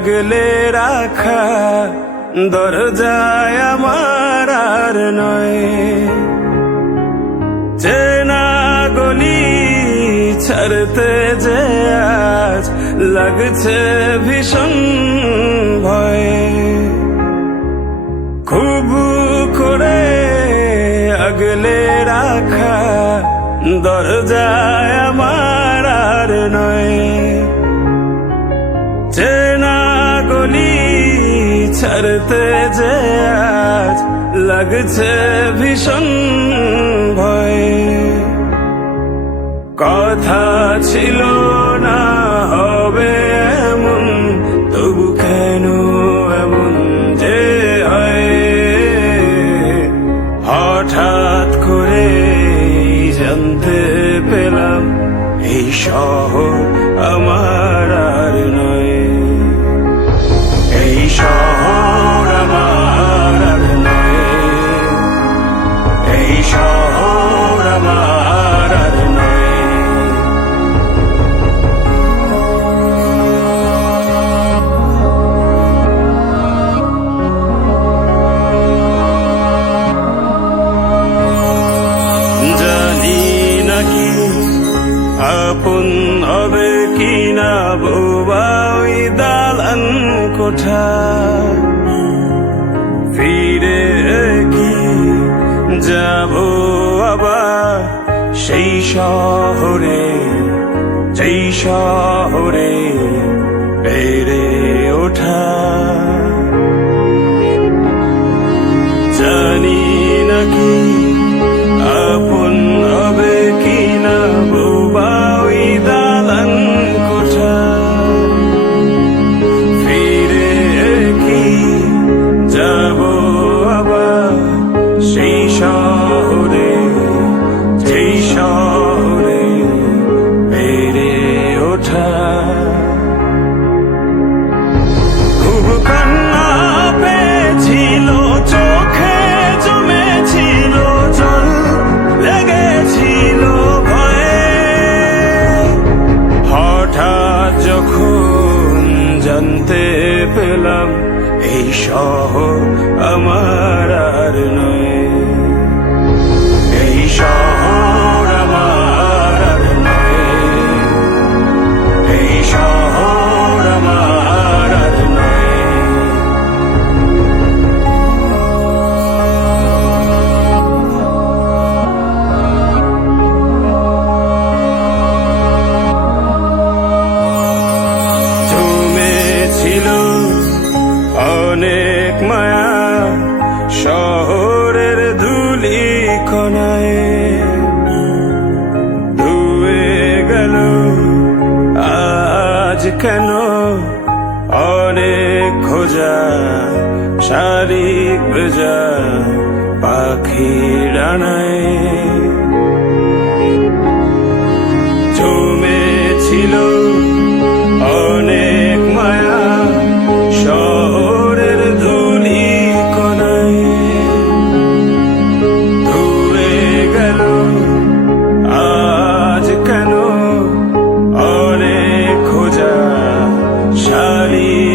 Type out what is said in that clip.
আগলে রাখা দরজায় আমার আর নয়। চেনা গলি ছাড়তে যে আজ লাগছে ভীষণ ভয়। খুব করে আগলে রাখা দরজায় আমার আর নয়। চেনা গলি ছাড়তে যে আজ লাগছে ভীষণ ভয়। কথা ছিল না হবে এমন, তবু কেন এমন যে হয়। হঠাৎ করে জানতে পেলাম এই শহর আমার আর নয়। এই শহর আমার আর নয়। এই শহর আমার আর নয়। জানি নাকি আপন হবে কিনা বোবা ওই দালান কোঠা। ফিরে কি যাব আবার সেই শহরে, যেই শহরে বেড়ে ওঠা। জানি নাকি আপন হবে কিনা বোবা ওই দালান কোঠা। ফিরে কি যাব আবার সেই শহরে, যেই শহরে বেড়ে ওঠা। খুব কান্না পেয়েছিল চোখে, জমেছিল জল, লেগেছিল ভয়ে। হঠাৎ যখন জানতে পেলাম এই শহর আমার আর নয়। এই শহর আমার আর নয়। এই শহর আমার আর নয়। জমেছিল অনেক মায়া শহরের ধুলি কণায়। ধুয়ে গেল আজ কেন অনেক খোঁজা, শালিক ভেজা পাখি ডানায়। জমেছিল অনেক মায়া শহরের ধুলি কণায়। ধুয়ে গেল আজ কেন অনেক খোঁজা, শালিক